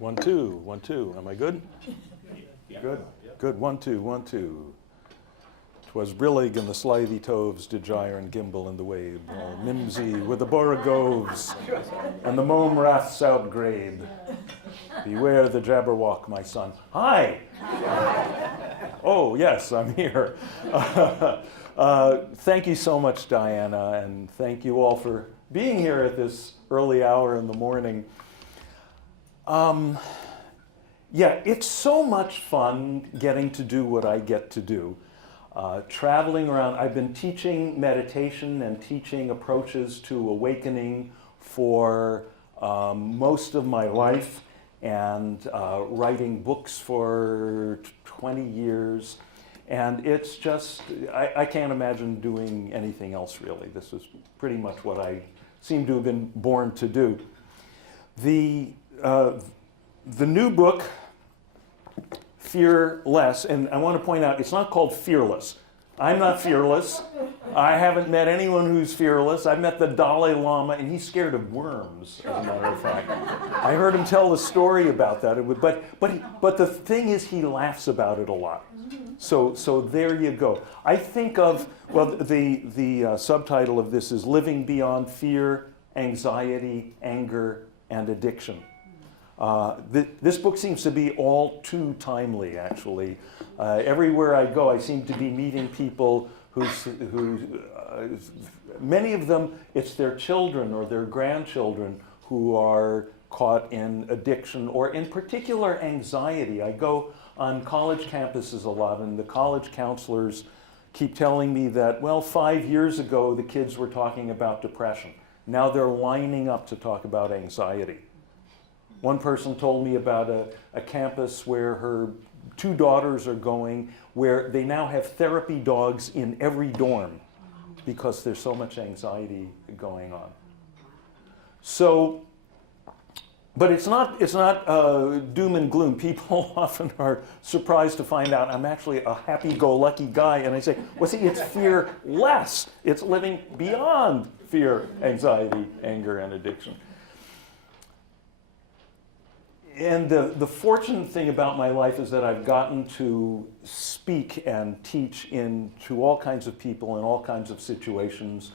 1, 2, 1, 2. Am I good? Good. Good. 1, 2, 1, 2. 'Twas brillig and the slithy toves did gyre and gimble in the wave, all mimsy with the borogoves, and the mome wraths outgrabe. Beware the Jabberwock, my son. Hi! Oh, yes, I'm here. Thank you so much, Diana, and thank you all for being here at this early hour in the morning. Yeah, it's so much fun getting to do what I get to do. Traveling around, I've been teaching meditation and teaching approaches to awakening for most of my life, and writing books for 20 years. And it's just, I can't imagine doing anything else really. This is pretty much what I seem to have been born to do. The new book, Fear Less, and I want to point out, it's not called Fearless. I'm not fearless. I haven't met anyone who's fearless. I've met the Dalai Lama, and he's scared of worms, as a matter of fact. I heard him tell a story about that. But the thing is, he laughs about it a lot. So there you go. I think of, well, the subtitle of this is Living Beyond Fear, Anxiety, Anger, and Addiction. This book seems to be all too timely, actually. Everywhere I go, I seem to be meeting people who many of them, it's their children or their grandchildren who are caught in addiction, or in particular anxiety. I go on college campuses a lot, and the college counselors keep telling me that, well, 5 years ago the kids were talking about depression. Now they're lining up to talk about anxiety. One person told me about a campus where her 2 daughters are going, where they now have therapy dogs in every dorm because there's so much anxiety going on. So, but it's not doom and gloom. People often are surprised to find out I'm actually a happy-go-lucky guy, and I say, well, see, it's fear less. It's living beyond fear, anxiety, anger, and addiction. And the fortunate thing about my life is that I've gotten to speak and teach to all kinds of people in all kinds of situations.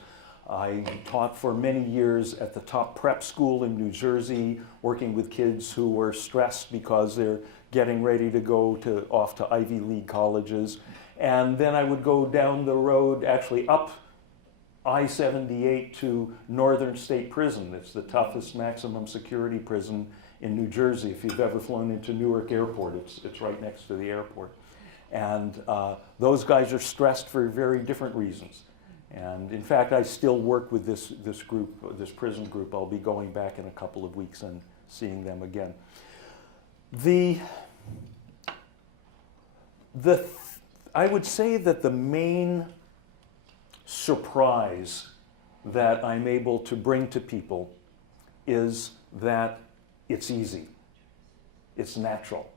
I taught for many years at the top prep school in New Jersey, working with kids who were stressed because they're getting ready to go off to Ivy League colleges. And then I would go down the road, actually up I-78 to Northern State Prison. It's the toughest maximum security prison in New Jersey. If you've ever flown into Newark Airport, it's right next to the airport. And those guys are stressed for very different reasons. And in fact, I still work with this group, this prison group. I'll be going back in a couple of weeks and seeing them again. I would say that the main surprise that I'm able to bring to people is that it's easy. It's natural.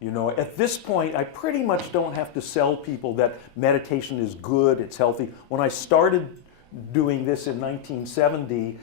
You know, at this point, I pretty much don't have to sell people that meditation is good, it's healthy. When I started doing this in 1970,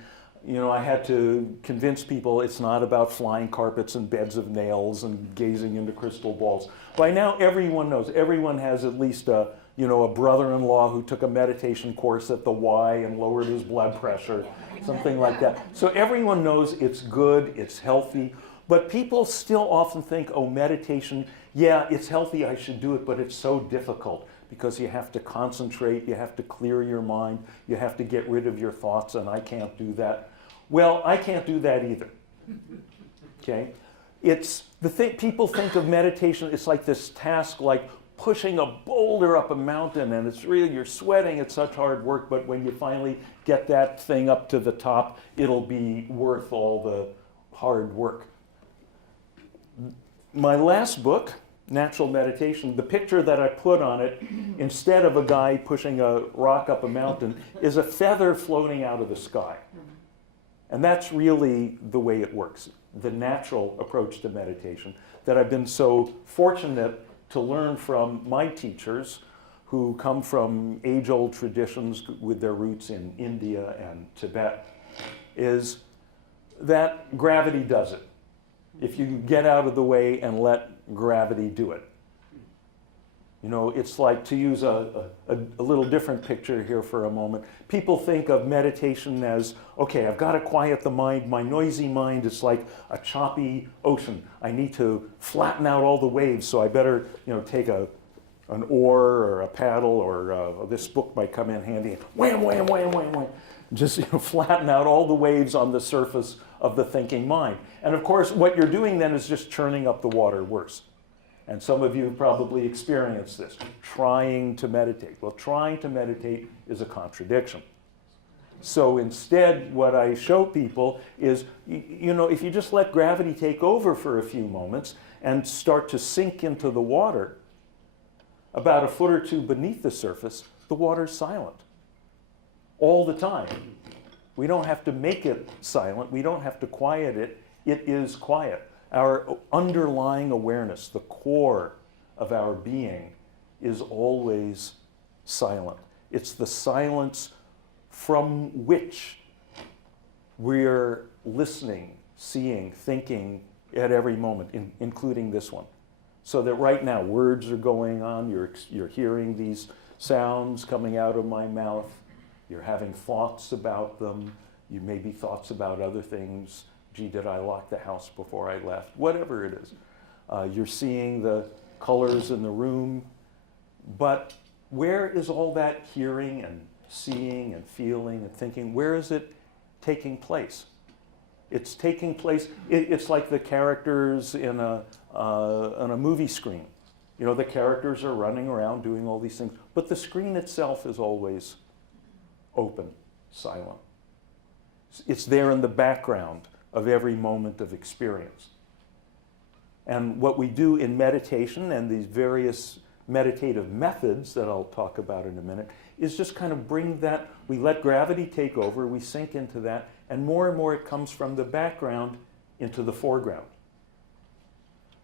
you know, I had to convince people it's not about flying carpets and beds of nails and gazing into crystal balls. By now, everyone knows. Everyone has at least a brother-in-law who took a meditation course at the Y and lowered his blood pressure, something like that. So everyone knows it's good, it's healthy, but people still often think, oh, meditation, yeah, it's healthy, I should do it, but it's so difficult because you have to concentrate, you have to clear your mind, you have to get rid of your thoughts, and I can't do that. Well, I can't do that either, okay? People think of meditation, it's like this task like pushing a boulder up a mountain, and it's really, you're sweating, it's such hard work, but when you finally get that thing up to the top, it'll be worth all the hard work. My last book, Natural Meditation, the picture that I put on it, instead of a guy pushing a rock up a mountain, is a feather floating out of the sky. And that's really the way it works, the natural approach to meditation that I've been so fortunate to learn from my teachers who come from age-old traditions with their roots in India and Tibet, is that gravity does it. if you get out of the way and let gravity do it. You know, it's like, to use a little different picture here for a moment, people think of meditation as, okay, I've got to quiet the mind. My noisy mind is like a choppy ocean. I need to flatten out all the waves, so I better, you know, take an oar or a paddle, or this book might come in handy. Wham, wham, wham, wham, wham. Just, you know, flatten out all the waves on the surface of the thinking mind. And of course, what you're doing then is just churning up the water worse. And some of you have probably experienced this, trying to meditate. Well, trying to meditate is a contradiction. So instead, what I show people is, you know, if you just let gravity take over for a few moments and start to sink into the water, about a foot or two beneath the surface, the water's silent all the time. We don't have to make it silent. We don't have to quiet it. It is quiet. Our underlying awareness, the core of our being, is always silent. It's the silence from which we're listening, seeing, thinking at every moment, including this one. So that right now, words are going on, you're hearing these sounds coming out of my mouth, you're having thoughts about them, you may be thoughts about other things. Gee, did I lock the house before I left? Whatever it is. You're seeing the colors in the room. But where is all that hearing and seeing and feeling and thinking? Where is it taking place? It's taking place, it's like the characters in on a movie screen. You know, the characters are running around doing all these things, but the screen itself is always open, silent. It's there in the background of every moment of experience. And what we do in meditation and these various meditative methods that I'll talk about in a minute is just kind of bring that, we let gravity take over, we sink into that, and more it comes from the background into the foreground.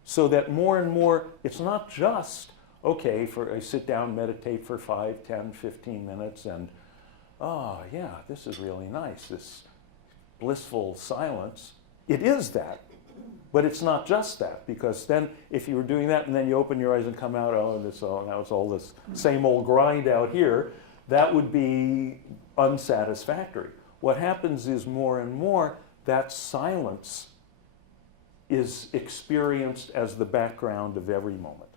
So that more and more, it's not just, okay, I sit down, meditate for 5, 10, 15 minutes, and, oh yeah, this is really nice, this blissful silence. It is that, but it's not just that, because then if you were doing that and then you open your eyes and come out, now it's all this same old grind out here, that would be unsatisfactory. What happens is more and more that silence is experienced as the background of every moment.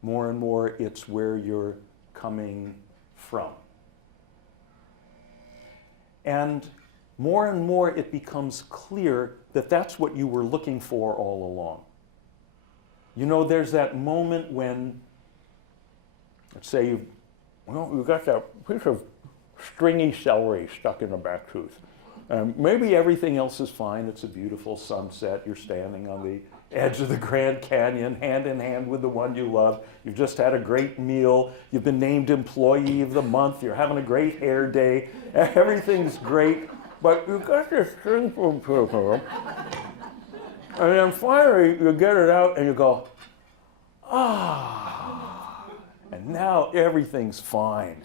More and more it's where you're coming from. And more it becomes clear that that's what you were looking for all along. You know, there's that moment when, let's say you've got that piece of stringy celery stuck in the back tooth. Maybe everything else is fine. It's a beautiful sunset. You're standing on the edge of the Grand Canyon, hand in hand with the one you love. You've just had a great meal. You've been named Employee of the Month. You're having a great hair day. Everything's great. But you've got this thing from people, and then finally you get it out and you go, ah, and now everything's fine.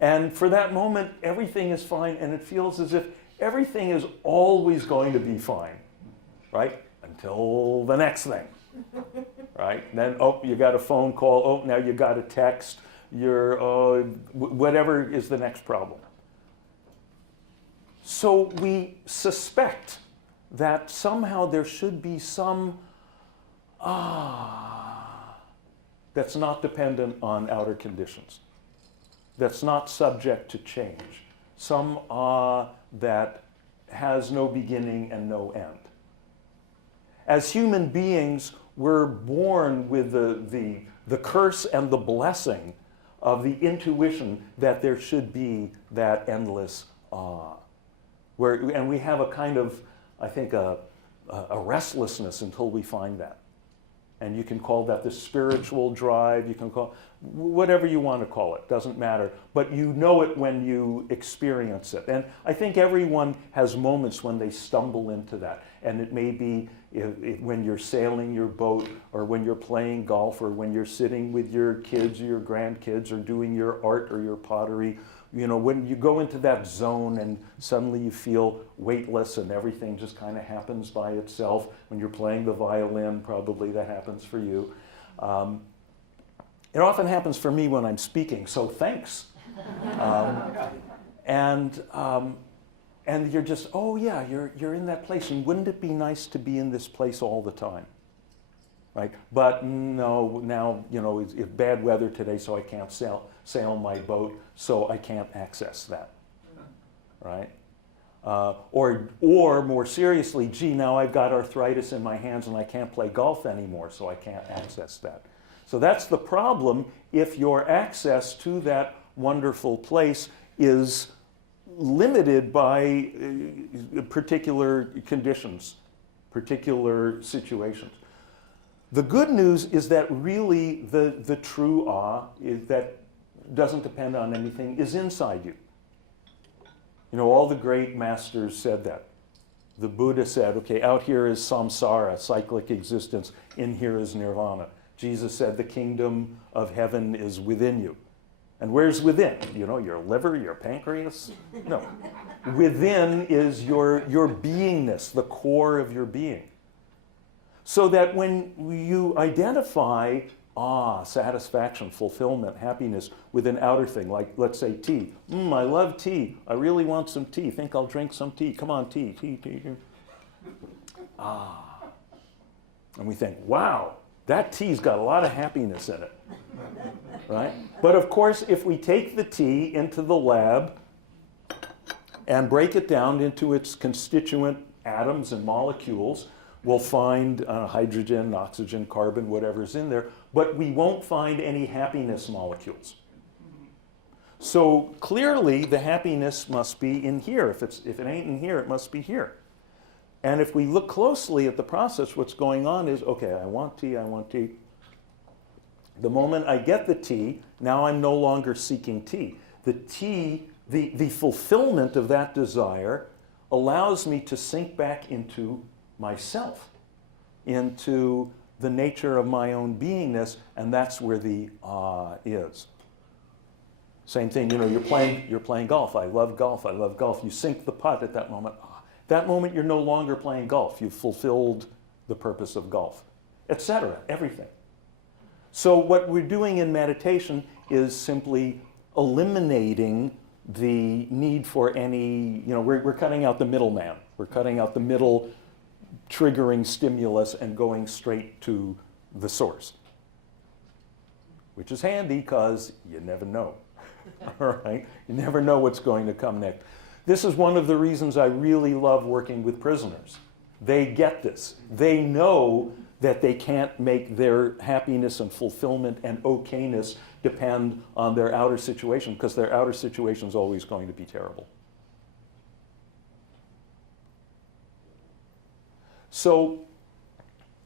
And for that moment, everything is fine, and it feels as if everything is always going to be fine, right? Until the next thing, right? Then, oh, you got a phone call. Oh, now you got a text. Whatever is the next problem. So we suspect that somehow there should be some that's not dependent on outer conditions, that's not subject to change, some that has no beginning and no end. As human beings, we're born with the curse and the blessing of the intuition that there should be that endless and we have a kind of, I think, a restlessness until we find that. And you can call that the spiritual drive, you can call, whatever you want to call it, doesn't matter. But you know it when you experience it. And I think everyone has moments when they stumble into that. And it may be when you're sailing your boat, or when you're playing golf, or when you're sitting with your kids or your grandkids, or doing your art or your pottery. You know, when you go into that zone and suddenly you feel weightless and everything just kind of happens by itself. When you're playing the violin, probably that happens for you. It often happens for me when I'm speaking, so thanks. And you're just, oh yeah, you're in that place, and wouldn't it be nice to be in this place all the time? Right? But no, now, you know, it's bad weather today, so I can't sail my boat, so I can't access that. Right? Or more seriously, gee, now I've got arthritis in my hands and I can't play golf anymore, so I can't access that. So that's the problem if your access to that wonderful place is limited by particular conditions, particular situations. The good news is that really the true awe that doesn't depend on anything is inside you. You know, all the great masters said that. The Buddha said, okay, out here is samsara, cyclic existence. In here is nirvana. Jesus said the kingdom of heaven is within you. And where's within? You know, your liver, your pancreas? No. Within is your beingness, the core of your being. So that when you identify satisfaction, fulfillment, happiness with an outer thing, like let's say tea. I love tea. I really want some tea. Think I'll drink some tea. Come on, tea. And we think, wow, that tea's got a lot of happiness in it. Right? But of course, if we take the tea into the lab and break it down into its constituent atoms and molecules, we'll find hydrogen, oxygen, carbon, whatever's in there, but we won't find any happiness molecules. So clearly the happiness must be in here. If it ain't in here, it must be here. And if we look closely at the process, what's going on is, okay, I want tea, I want tea. The moment I get the tea, now I'm no longer seeking tea. The tea, the fulfillment of that desire allows me to sink back into myself, into the nature of my own beingness, and that's where the is. Same thing, you know, you're playing golf. I love golf. I love golf. You sink the putt at that moment. That moment, you're no longer playing golf. You've fulfilled the purpose of golf, etc. Everything. So what we're doing in meditation is simply eliminating the need for any, you know, we're cutting out the middleman. We're cutting out the middle triggering stimulus and going straight to the source, which is handy because you never know. All right? You never know what's going to come next. This is one of the reasons I really love working with prisoners. They get this. They know that they can't make their happiness and fulfillment and okayness depend on their outer situation, because their outer situation is always going to be terrible. So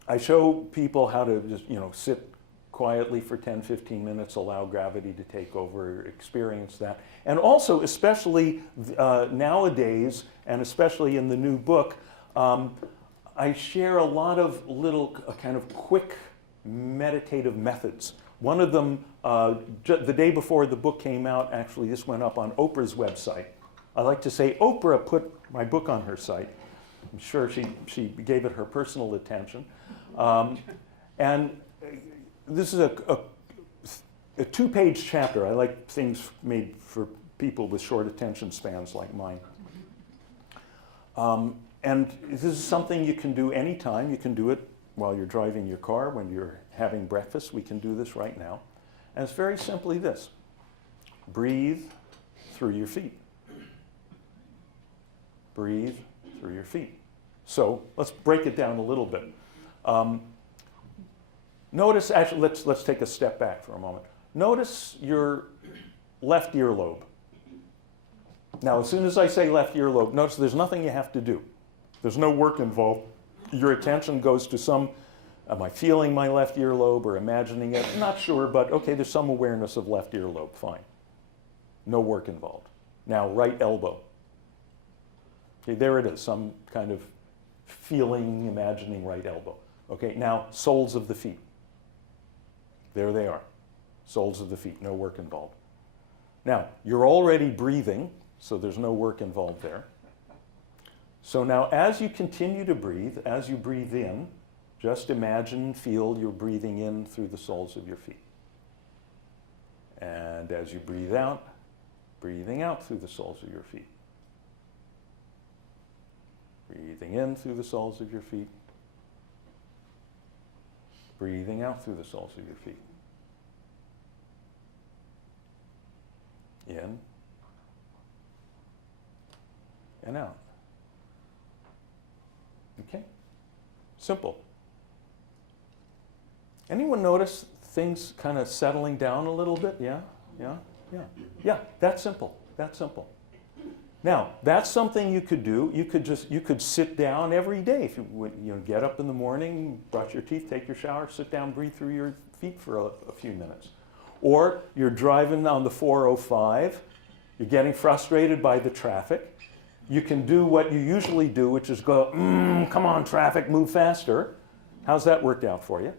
I show people how to just, you know, sit quietly for 10, 15 minutes, allow gravity to take over, experience that. And also, especially nowadays, and especially in the new book, I share a lot of little kind of quick meditative methods. One of them, the day before the book came out, actually this went up on Oprah's website. I like to say Oprah put my book on her site. I'm sure she gave it her personal attention. And this is a two-page chapter. I like things made for people with short attention spans like mine. And this is something you can do anytime. You can do it while you're driving your car, when you're having breakfast. We can do this right now. And it's very simply this. Breathe through your feet. Breathe through your feet. So let's break it down a little bit. Notice, actually, let's take a step back for a moment. Notice your left earlobe. Now, as soon as I say left earlobe, notice there's nothing you have to do. There's no work involved. Your attention goes to some Am I feeling my left earlobe or imagining it? I'm not sure, but okay, there's some awareness of left earlobe, fine. No work involved. Now, right elbow. Okay, there it is, some kind of feeling, imagining right elbow. Okay, now, soles of the feet. There they are, soles of the feet, no work involved. Now, you're already breathing, so there's no work involved there. So now, as you continue to breathe, as you breathe in, just imagine, feel you're breathing in through the soles of your feet. And as you breathe out, breathing out through the soles of your feet. Breathing in through the soles of your feet. Breathing out through the soles of your feet. In and out. Okay? Simple. Anyone notice things kind of settling down a little bit? Yeah? Yeah? Yeah. Yeah, that's simple. That's simple. Now, that's something you could do. You could sit down every day. If you get up in the morning, brush your teeth, take your shower, sit down, breathe through your feet for a few minutes. Or you're driving on the 405, you're getting frustrated by the traffic. You can do what you usually do, which is go, come on, traffic, move faster. How's that worked out for you?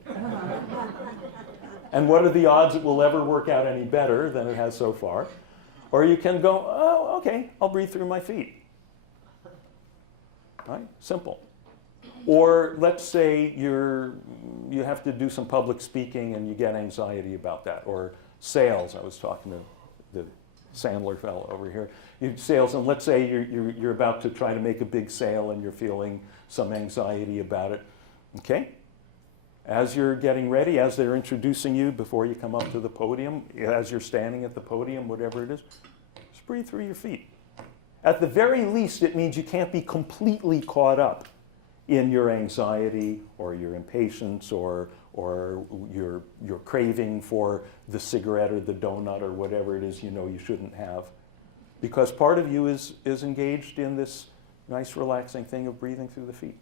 And what are the odds it will ever work out any better than it has so far? Or you can go, oh, okay, I'll breathe through my feet. Right? Simple. Or let's say you have to do some public speaking and you get anxiety about that. Or sales. I was talking to the Sandler fellow over here. Sales, and let's say you're about to try to make a big sale and you're feeling some anxiety about it. Okay? As you're getting ready, as they're introducing you before you come up to the podium, as you're standing at the podium, whatever it is, just breathe through your feet. At the very least, it means you can't be completely caught up in your anxiety or your impatience or your craving for the cigarette or the donut or whatever it is you know you shouldn't have. Because part of you is engaged in this nice relaxing thing of breathing through the feet.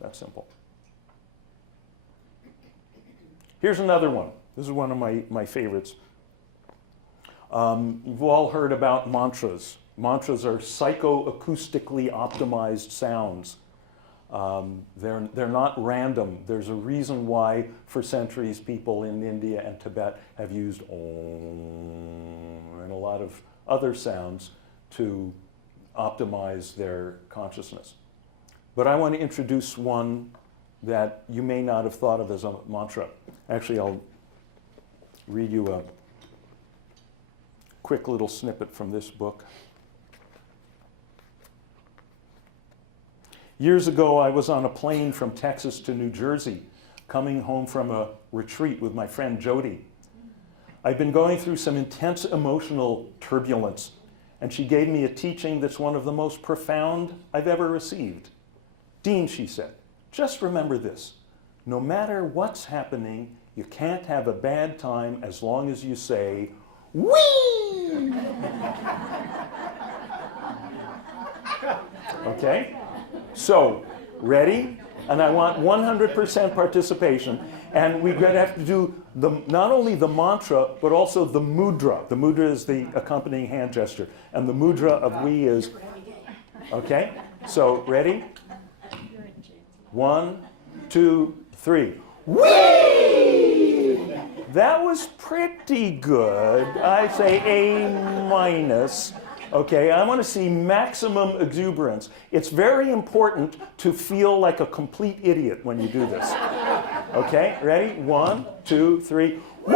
That's simple. Here's another one. This is one of my favorites. You've all heard about mantras. Mantras are psychoacoustically optimized sounds. They're not random. There's a reason why, for centuries, people in India and Tibet have used Om and a lot of other sounds to optimize their consciousness. But I want to introduce one that you may not have thought of as a mantra. Actually, I'll read you a quick little snippet from this book. Years ago, I was on a plane from Texas to New Jersey, coming home from a retreat with my friend Jody. I'd been going through some intense emotional turbulence, and she gave me a teaching that's one of the most profound I've ever received. Dean, she said, just remember this. No matter what's happening, you can't have a bad time as long as you say, whee! Okay? So, ready? And I want 100% participation. And we're going to have to do not only the mantra, but also the mudra. The mudra is the accompanying hand gesture. And the mudra of we is, okay? So, ready? 1, 2, 3. Whee! That was pretty good. I'd say A-. Okay, I want to see maximum exuberance. It's very important to feel like a complete idiot when you do this. Okay, ready? 1, 2, 3. Whee!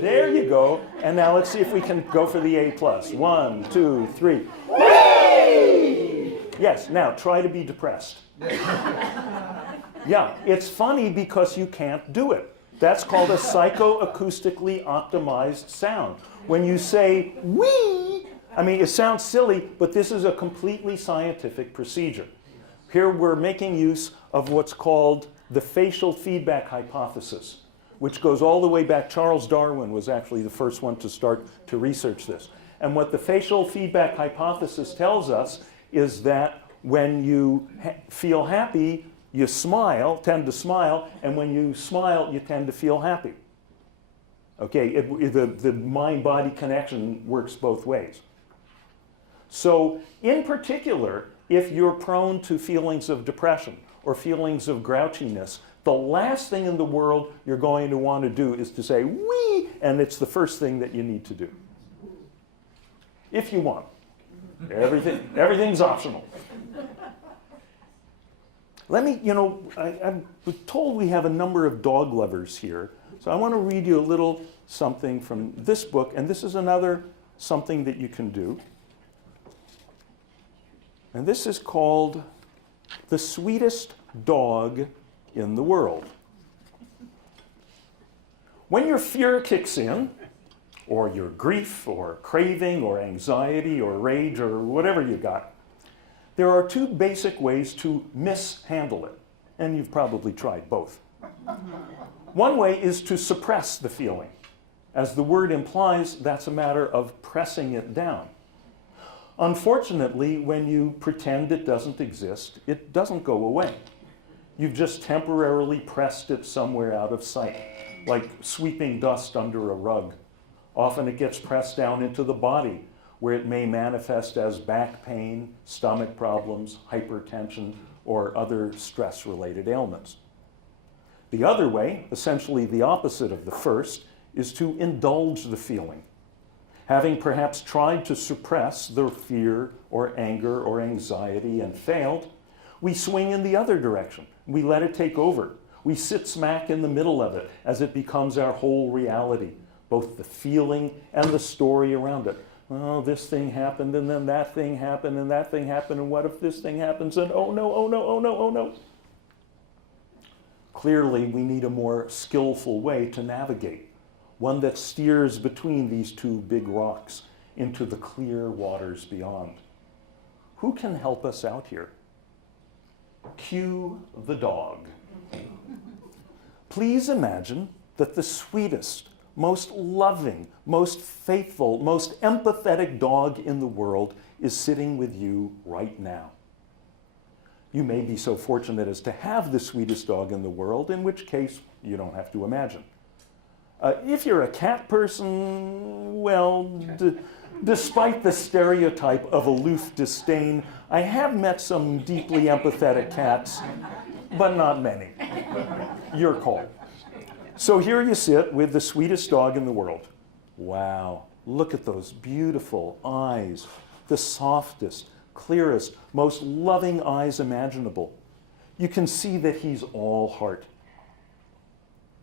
There you go. And now let's see if we can go for the A+. 1, 2, 3. Whee! Yes, now try to be depressed. Yeah, it's funny because you can't do it. That's called a psychoacoustically optimized sound. When you say, wee, I mean, it sounds silly, but this is a completely scientific procedure. Here we're making use of what's called the facial feedback hypothesis, which goes all the way back. Charles Darwin was actually the first one to start to research this. And what the facial feedback hypothesis tells us is that when you feel happy, You tend to smile, and when you smile, you tend to feel happy. Okay, the mind-body connection works both ways. So, in particular, if you're prone to feelings of depression or feelings of grouchiness, the last thing in the world you're going to want to do is to say, wee, and it's the first thing that you need to do. If you want. Everything's optional. Let me, I'm told we have a number of dog lovers here, so I want to read you a little something from this book, and this is another something that you can do. And this is called The Sweetest Dog in the World. When your fear kicks in, or your grief, or craving, or anxiety, or rage, or whatever you got, there are two basic ways to mishandle it, and you've probably tried both. One way is to suppress the feeling. As the word implies, that's a matter of pressing it down. Unfortunately, when you pretend it doesn't exist, it doesn't go away. You've just temporarily pressed it somewhere out of sight, like sweeping dust under a rug. Often it gets pressed down into the body, where it may manifest as back pain, stomach problems, hypertension, or other stress-related ailments. The other way, essentially the opposite of the first, is to indulge the feeling. Having perhaps tried to suppress the fear or anger or anxiety and failed, we swing in the other direction. We let it take over. We sit smack in the middle of it as it becomes our whole reality, both the feeling and the story around it. Oh, this thing happened, and then that thing happened, and that thing happened, and what if this thing happens, and oh no, oh no, oh no, oh no. Clearly, we need a more skillful way to navigate, one that steers between these two big rocks into the clear waters beyond. Who can help us out here? Cue the dog. Please imagine that the sweetest, most loving, most faithful, most empathetic dog in the world is sitting with you right now. You may be so fortunate as to have the sweetest dog in the world, in which case you don't have to imagine. If you're a cat person, well, despite the stereotype of aloof disdain, I have met some deeply empathetic cats, but not many. Your call. So here you sit with the sweetest dog in the world. Wow, look at those beautiful eyes, the softest, clearest, most loving eyes imaginable. You can see that he's all heart.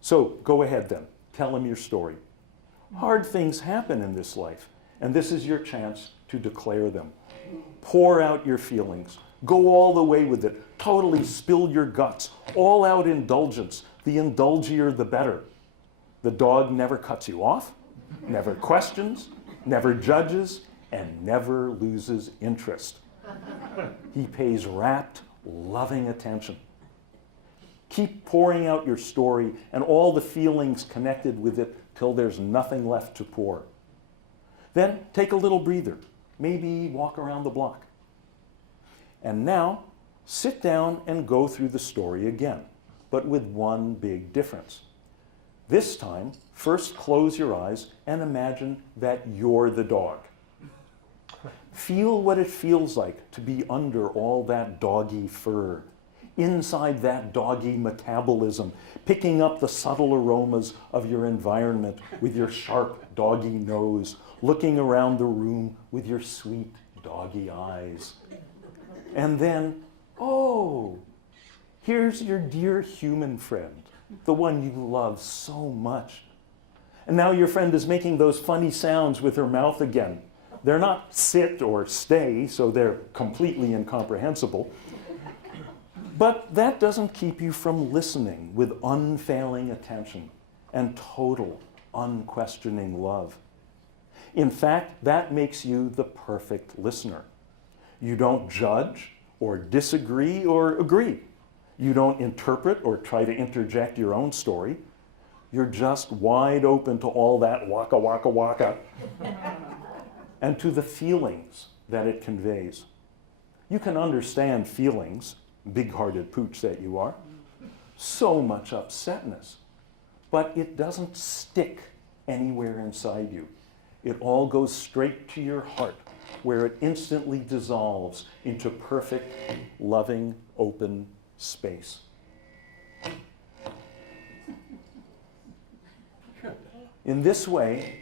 So go ahead then, tell him your story. Hard things happen in this life, and this is your chance to declare them. Pour out your feelings. Go all the way with it. Totally spill your guts. All out indulgence. The indulgier, the better. The dog never cuts you off, never questions, never judges, and never loses interest. He pays rapt, loving attention. Keep pouring out your story and all the feelings connected with it till there's nothing left to pour. Then take a little breather. Maybe walk around the block. And now, sit down and go through the story again, but with one big difference. This time, first close your eyes and imagine that you're the dog. Feel what it feels like to be under all that doggy fur, inside that doggy metabolism, picking up the subtle aromas of your environment with your sharp doggy nose, looking around the room with your sweet doggy eyes. And then, oh, here's your dear human friend, the one you love so much. And now your friend is making those funny sounds with her mouth again. They're not sit or stay, so they're completely incomprehensible. But that doesn't keep you from listening with unfailing attention and total, unquestioning love. In fact, that makes you the perfect listener. You don't judge or disagree or agree. You don't interpret or try to interject your own story. You're just wide open to all that waka waka waka and to the feelings that it conveys. You can understand feelings, big-hearted pooch that you are. So much upsetness. But it doesn't stick anywhere inside you. It all goes straight to your heart, where it instantly dissolves into perfect, loving, open space. In this way,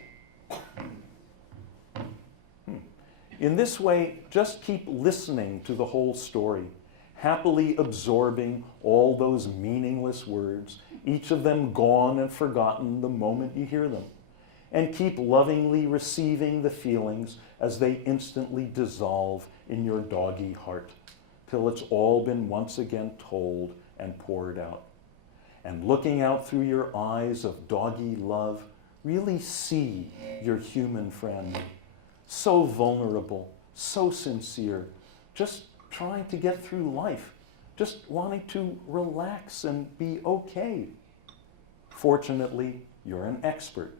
just keep listening to the whole story, happily absorbing all those meaningless words, each of them gone and forgotten the moment you hear them. And keep lovingly receiving the feelings as they instantly dissolve in your doggy heart, till it's all been once again told and poured out. And looking out through your eyes of doggy love, really see your human friend, so vulnerable, so sincere, just trying to get through life, just wanting to relax and be okay. Fortunately, you're an expert.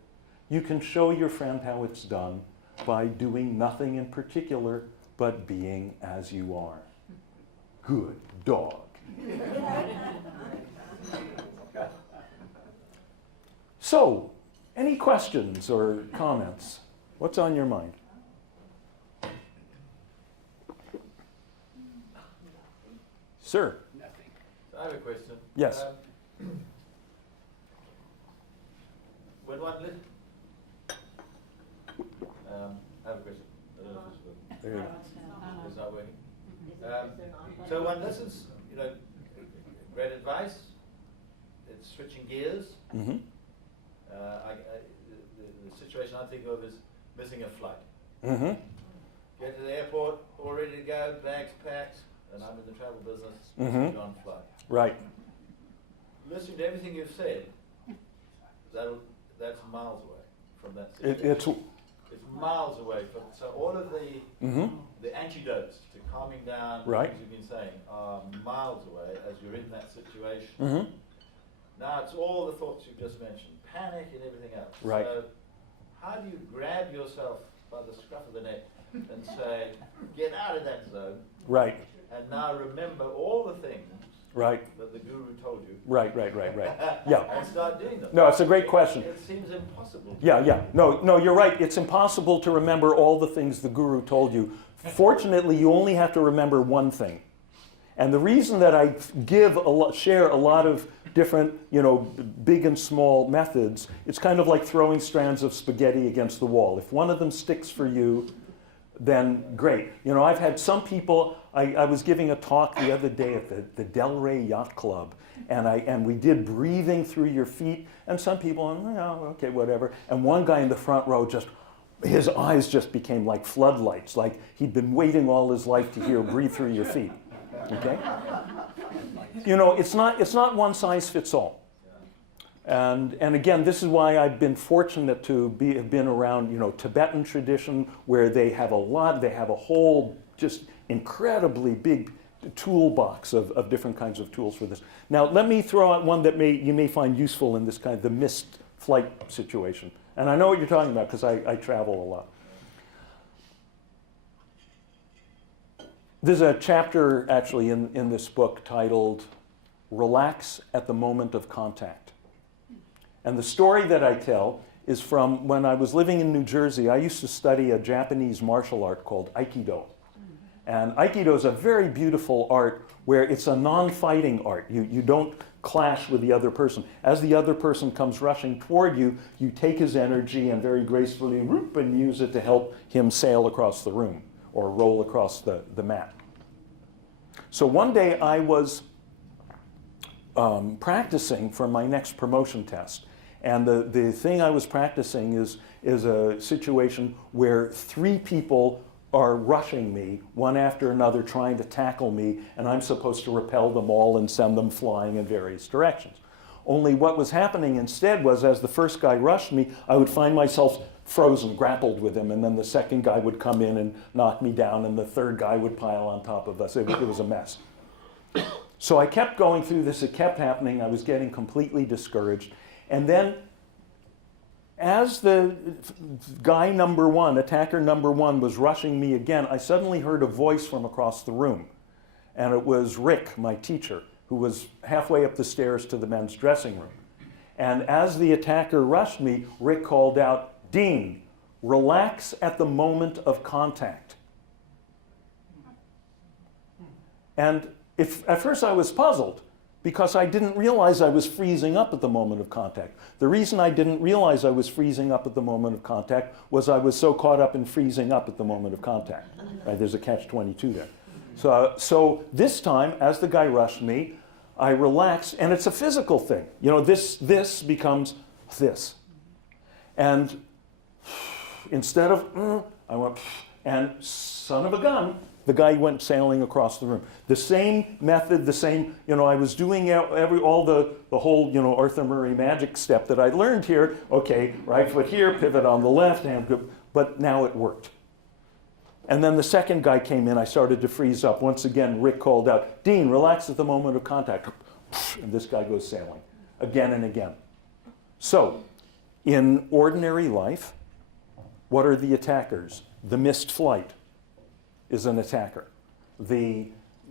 You can show your friend how it's done by doing nothing in particular, but being as you are. Good dog. So, any questions or comments? What's on your mind? Sir? Nothing. I have a question. Yes. When one I have a question. I don't know if it's There you go. it's not working. So one listens, great advice. It's switching gears. Mm-hmm. The situation I think of is missing a flight. Mm-hmm. Get to the airport, all ready to go, bags packed, and I'm in the travel business, Mm-hmm. on flight. Right. Listening to everything you've said, that's miles away from that situation. It's miles away from, so all of mm-hmm. the antidotes to calming down, Right. things you've been saying, are miles away as you're in that situation. Mm-hmm. Now it's all the thoughts you've just mentioned, panic and everything else. Right. So how do you grab yourself by the scruff of the neck and say, get out of that zone, Right. and now remember all the things Right. that the guru told you. Right. Yeah. And start doing them. No, it's a great question. It seems impossible. Yeah. No, you're right. It's impossible to remember all the things the guru told you. Fortunately, you only have to remember one thing. And the reason that I share a lot of different, big and small methods, it's kind of like throwing strands of spaghetti against the wall. If one of them sticks for you, then great. I've had some people, I was giving a talk the other day at the Delray Yacht Club, and we did breathing through your feet, and some people, okay, whatever. And one guy in the front row his eyes just became like floodlights, like he'd been waiting all his life to hear breathe through your feet. Okay? It's not one size fits all. And again, this is why I've been fortunate to have been around, Tibetan tradition, where they have a whole just incredibly big toolbox of different kinds of tools for this. Now, let me throw out one that you may find useful in this kind of the missed flight situation. And I know what you're talking about because I travel a lot. There's a chapter actually in this book titled Relax at the Moment of Contact. And the story that I tell is from when I was living in New Jersey. I used to study a Japanese martial art called Aikido. And Aikido is a very beautiful art where it's a non-fighting art. You don't clash with the other person. As the other person comes rushing toward you, you take his energy and very gracefully whoop, and use it to help him sail across the room or roll across the mat. So one day I was practicing for my next promotion test. And the thing I was practicing is a situation where 3 people are rushing me, one after another, trying to tackle me, and I'm supposed to repel them all and send them flying in various directions. Only what was happening instead was, as the first guy rushed me, I would find myself frozen, grappled with him, and then the second guy would come in and knock me down, and the third guy would pile on top of us. It was a mess. So I kept going through this. It kept happening. I was getting completely discouraged. And then, as the guy number 1, attacker number 1, was rushing me again, I suddenly heard a voice from across the room. And it was Rick, my teacher, who was halfway up the stairs to the men's dressing room. And as the attacker rushed me, Rick called out, "Dean, relax at the moment of contact." And at first I was puzzled because I didn't realize I was freezing up at the moment of contact. The reason I didn't realize I was freezing up at the moment of contact was I was so caught up in freezing up at the moment of contact. Right? There's a catch-22 there. So this time, as the guy rushed me, I relaxed, and it's a physical thing. You know, this becomes this. And instead of, I went, and son of a gun, the guy went sailing across the room. The same method, the same, you know, I was doing all the whole, you know, Arthur Murray magic step that I learned here. Okay, right foot here, pivot on the left, hand, but now it worked. And then the second guy came in, I started to freeze up. Once again, Rick called out, "Dean, relax at the moment of contact." And this guy goes sailing, again and again. So, in ordinary life, what are the attackers? The missed flight is an attacker.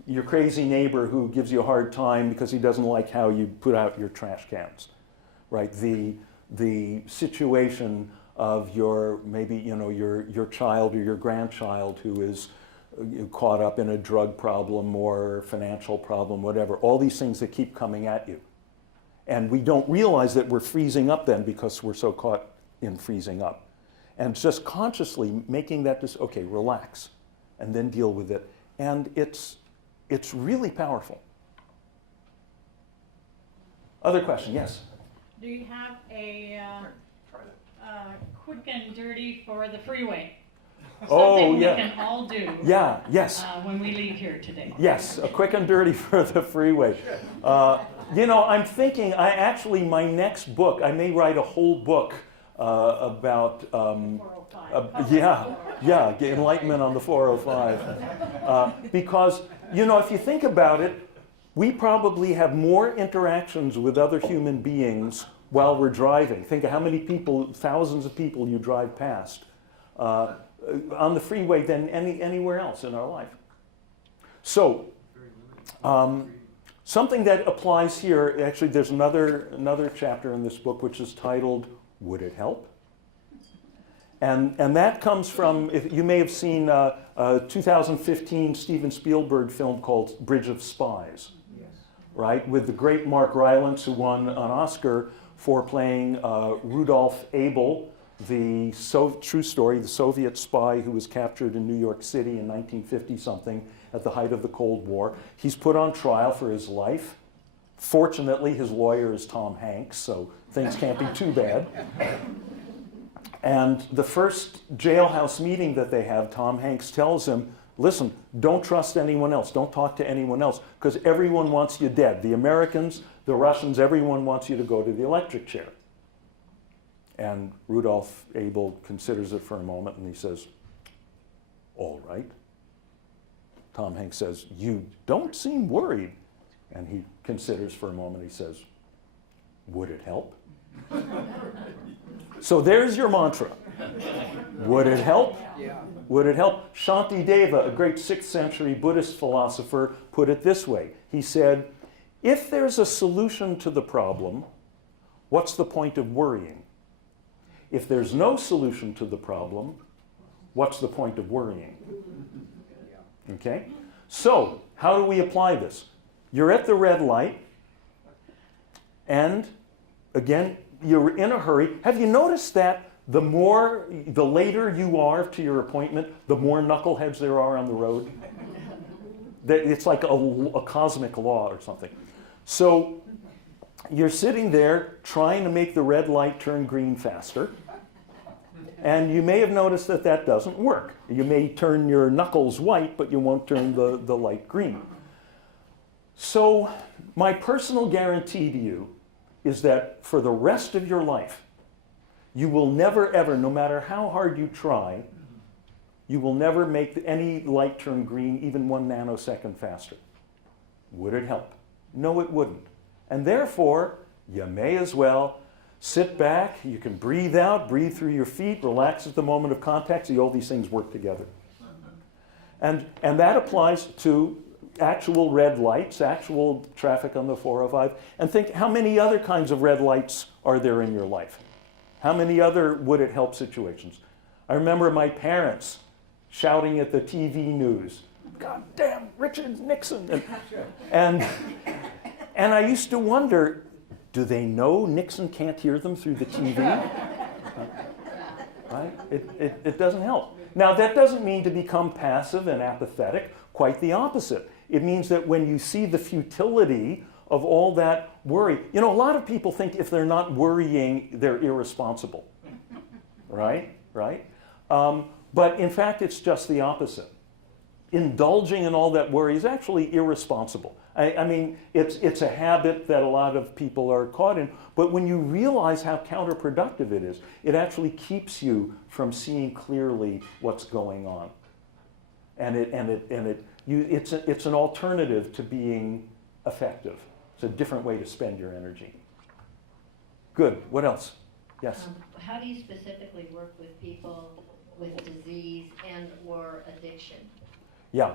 Your crazy neighbor who gives you a hard time because he doesn't like how you put out your trash cans, right? The situation of your child or your grandchild who is caught up in a drug problem or financial problem, whatever, all these things that keep coming at you. And we don't realize that we're freezing up then because we're so caught in freezing up. And just consciously making that, okay, relax, and then deal with it. And it's really powerful. Other question, yes? Do you have a quick and dirty for the freeway? Something we can all do. Yeah, yes. When we leave here today. Yes, a quick and dirty for the freeway. You know, I'm thinking, my next book, I may write a whole book about, 405. enlightenment on the 405. Because, you know, if you think about it, we probably have more interactions with other human beings while we're driving. Think of how many people, thousands of people you drive past on the freeway than anywhere else in our life. So, something that applies here, actually there's another chapter in this book which is titled, "Would It Help?" And that comes from, you may have seen a 2015 Steven Spielberg film called Bridge of Spies, yes. Right? With the great Mark Rylance, who won an Oscar for playing Rudolf Abel, the true story, the Soviet spy who was captured in New York City in 1950-something at the height of the Cold War. He's put on trial for his life. Fortunately, his lawyer is Tom Hanks, so things can't be too bad. And the first jailhouse meeting that they have, Tom Hanks tells him, "Listen, don't trust anyone else. Don't talk to anyone else, because everyone wants you dead. The Americans, the Russians, everyone wants you to go to the electric chair." And Rudolf Abel considers it for a moment, and he says, "All right." Tom Hanks says, "You don't seem worried." And he considers for a moment, he says, "Would it help?" So there's your mantra. Would it help? Yeah. Would it help? Shantideva, a great 6th century Buddhist philosopher, put it this way. He said, if there's a solution to the problem, what's the point of worrying? If there's no solution to the problem, what's the point of worrying? Okay? So, how do we apply this? You're at the red light, and again, you're in a hurry. Have you noticed that the later you are to your appointment, the more knuckleheads there are on the road? It's like a cosmic law or something. So you're sitting there trying to make the red light turn green faster, and you may have noticed that that doesn't work. You may turn your knuckles white, but you won't turn the light green. So my personal guarantee to you is that for the rest of your life, you will never ever, no matter how hard you try, you will never make any light turn green even 1 nanosecond faster. Would it help? No, it wouldn't. And therefore, you may as well sit back, you can breathe out, breathe through your feet, relax at the moment of contact, see all these things work together. And that applies to actual red lights, actual traffic on the 405, and think how many other kinds of red lights are there in your life? How many other would it help situations? I remember my parents shouting at the TV news, "God damn, Richard Nixon!" And I used to wonder, do they know Nixon can't hear them through the TV? Right? It doesn't help. Now, that doesn't mean to become passive and apathetic. Quite the opposite. It means that when you see the futility of all that worry, a lot of people think if they're not worrying, they're irresponsible. Right? But in fact, it's just the opposite. Indulging in all that worry is actually irresponsible. I mean, it's a habit that a lot of people are caught in, but when you realize how counterproductive it is, it actually keeps you from seeing clearly what's going on. And it's an alternative to being effective. It's a different way to spend your energy. Good. What else? Yes? How do you specifically work with people with disease and or addiction? Yeah.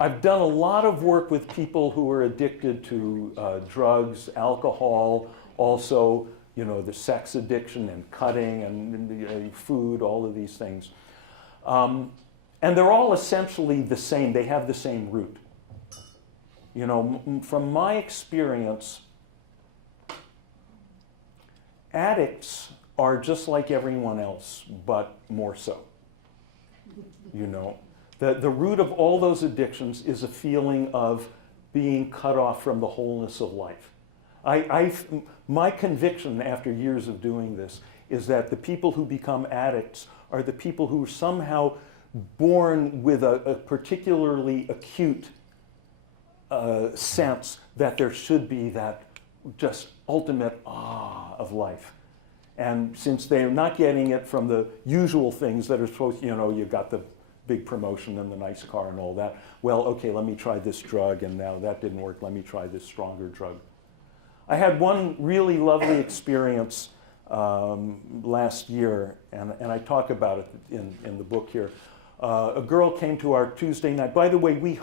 I've done a lot of work with people who are addicted to drugs, alcohol, also, the sex addiction and cutting and food, all of these things. And they're all essentially the same. They have the same root. From my experience, addicts are just like everyone else, but more so. The root of all those addictions is a feeling of being cut off from the wholeness of life. My conviction after years of doing this is that the people who become addicts are the people who are somehow born with a particularly acute sense that there should be that just ultimate awe of life. And since they're not getting it from the usual things that are supposed, you got the big promotion and the nice car and all that. Well, okay, let me try this drug, and now that didn't work. Let me try this stronger drug. I had one really lovely experience last year, and I talk about it in the book here. A girl came to our Tuesday night. By the way, we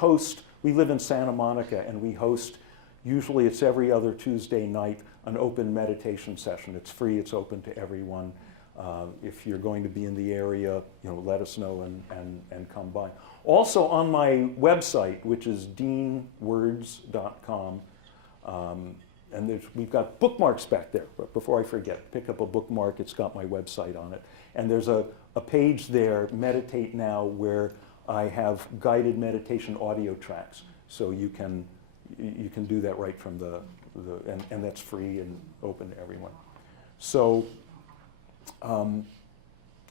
live in Santa Monica, and we host, usually it's every other Tuesday night, an open meditation session. It's free, it's open to everyone. If you're going to be in the area, let us know and come by. Also on my website, which is deanwords.com, and we've got bookmarks back there. But before I forget, pick up a bookmark. It's got my website on it. And there's a page there, Meditate Now, where I have guided meditation audio tracks. So you can do that right from and that's free and open to everyone. So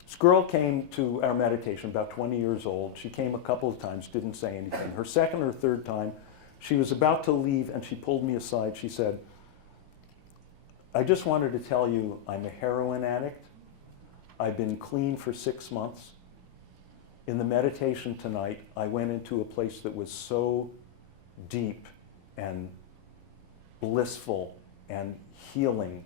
this girl came to our meditation, about 20 years old. She came a couple of times, didn't say anything. Her second or third time, she was about to leave, and she pulled me aside. She said, "I just wanted to tell you I'm a heroin addict. I've been clean for 6 months. In the meditation tonight, I went into a place that was so deep and blissful and healing.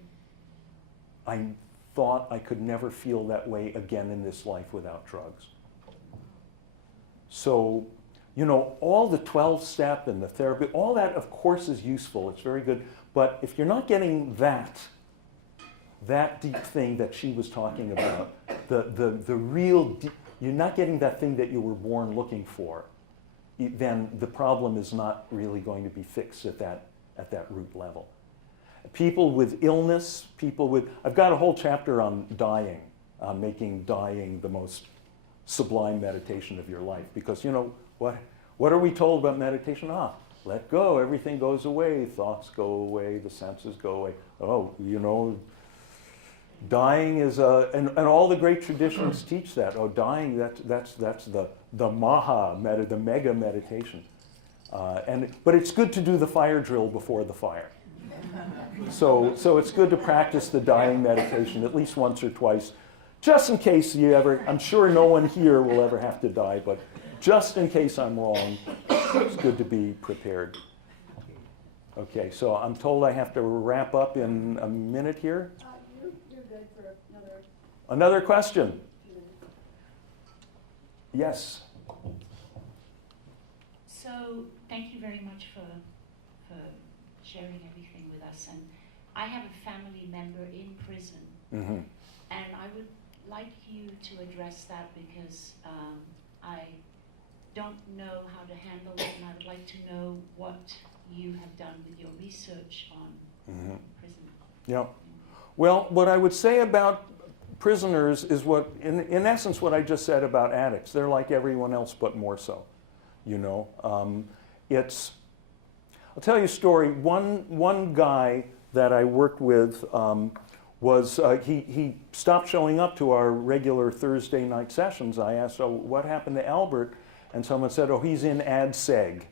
I thought I could never feel that way again in this life without drugs." So, all the 12-step and the therapy, all that, of course, is useful. It's very good. But if you're not getting that deep thing that she was talking about, the real deep, you're not getting that thing that you were born looking for, then the problem is not really going to be fixed at that root level. People with illness, I've got a whole chapter on dying, making dying the most sublime meditation of your life. Because what are we told about meditation? Let go, everything goes away, thoughts go away, the senses go away. Dying is and all the great traditions teach that. Dying, that's the maha, the mega meditation. But it's good to do the fire drill before the fire. So it's good to practice the dying meditation at least once or twice, just in case I'm sure no one here will ever have to die, but just in case I'm wrong, it's good to be prepared. Okay, so I'm told I have to wrap up in a minute here. You're good for Another question? Yes. So thank you very much for sharing everything with us. And I have a family member in prison, Mm-hmm. and I would like you to address that because I don't know how to handle it, and I would like to know what you have done with your research on Mm-hmm. prison. Yeah. Well, what I would say about prisoners is what, in essence, what I just said about addicts. They're like everyone else, but more so. You know, I'll tell you a story. One guy that I worked with he stopped showing up to our regular Thursday night sessions. I asked, "So what happened to Albert?" And someone said, "Oh, he's in ADSEG."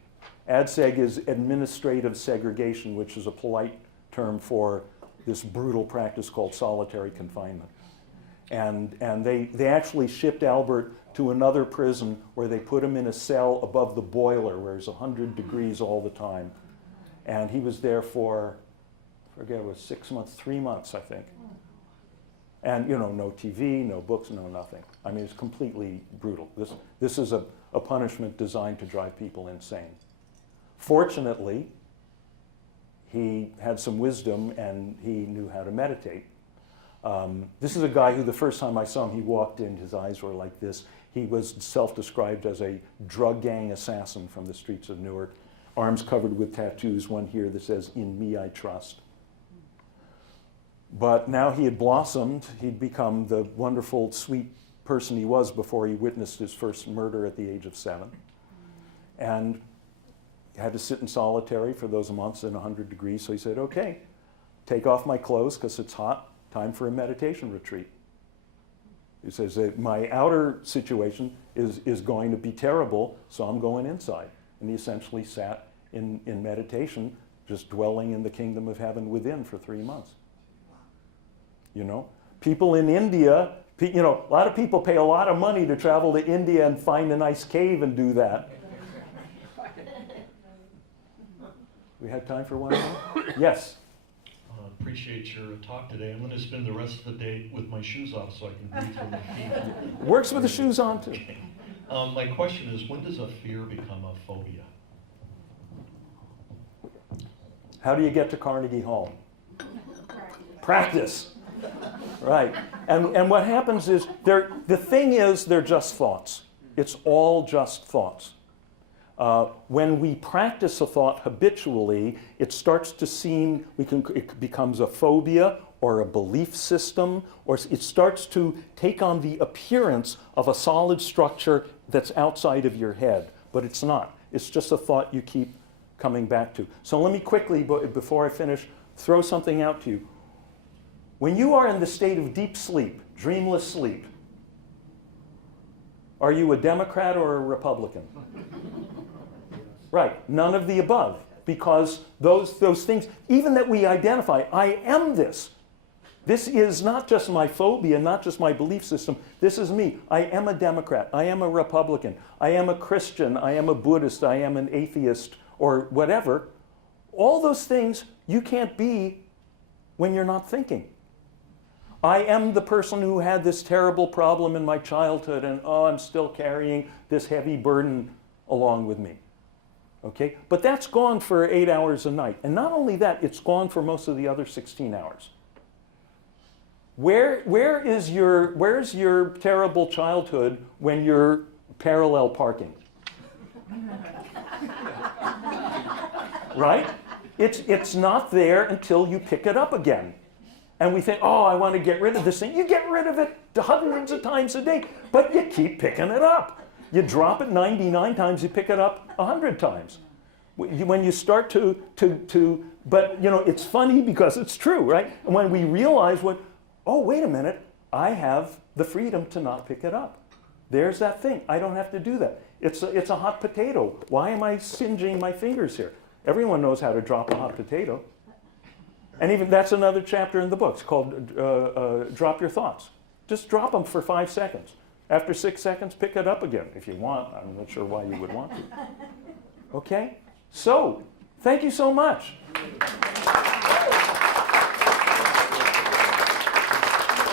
ADSEG is administrative segregation, which is a polite term for this brutal practice called solitary confinement. And they actually shipped Albert to another prison where they put him in a cell above the boiler where it's 100 degrees all the time. And he was there for, I forget, it was 6 months, 3 months, I think. And, you know, no TV, no books, no nothing. I mean, it's completely brutal. This is a punishment designed to drive people insane. Fortunately, he had some wisdom and he knew how to meditate. This is a guy who the first time I saw him, he walked in, his eyes were like this. He was self-described as a drug gang assassin from the streets of Newark, arms covered with tattoos, one here that says, "In me I trust." But now he had blossomed. He'd become the wonderful, sweet person he was before he witnessed his first murder at the age of 7. And he had to sit in solitary for those months in 100 degrees. So he said, "Okay, take off my clothes because it's hot. Time for a meditation retreat." He says that my outer situation is going to be terrible, so I'm going inside. And he essentially sat in meditation, just dwelling in the kingdom of heaven within for 3 months. You know, people in India, you know, a lot of people pay a lot of money to travel to India and find a nice cave and do that. We had time for one more? Yes. Appreciate your talk today. I'm going to spend the rest of the day with my shoes off so I can breathe through my feet. Works with the shoes on too. Okay. My question is, when does a fear become a phobia? How do you get to Carnegie Hall? Practice. Right. And what happens is, the thing is, they're just thoughts. It's all just thoughts. When we practice a thought habitually, it starts to seem, it becomes a phobia or a belief system, or it starts to take on the appearance of a solid structure that's outside of your head, but it's not. It's just a thought you keep coming back to. So let me quickly, before I finish, throw something out to you. When you are in the state of deep sleep, dreamless sleep, are you a Democrat or a Republican? Right, none of the above, because those things, even that we identify, I am this. This is not just my phobia, not just my belief system. This is me. I am a Democrat. I am a Republican. I am a Christian. I am a Buddhist. I am an atheist, or whatever. All those things you can't be when you're not thinking. I am the person who had this terrible problem in my childhood, and I'm still carrying this heavy burden along with me. Okay? But that's gone for 8 hours a night. And not only that, it's gone for most of the other 16 hours. Where's your terrible childhood when you're parallel parking? Right? It's not there until you pick it up again. And we think, oh, I want to get rid of this thing. You get rid of it hundreds of times a day, but you keep picking it up. You drop it 99 times, you pick it up 100 times. When you start but you know, it's funny because it's true, right? And when we realize oh, wait a minute, I have the freedom to not pick it up. There's that thing. I don't have to do that. It's a hot potato. Why am I singeing my fingers here? Everyone knows how to drop a hot potato. And even that's another chapter in the book. It's called Drop Your Thoughts. Just drop them for 5 seconds. After 6 seconds, pick it up again if you want. I'm not sure why you would want to. Okay? So, thank you so much.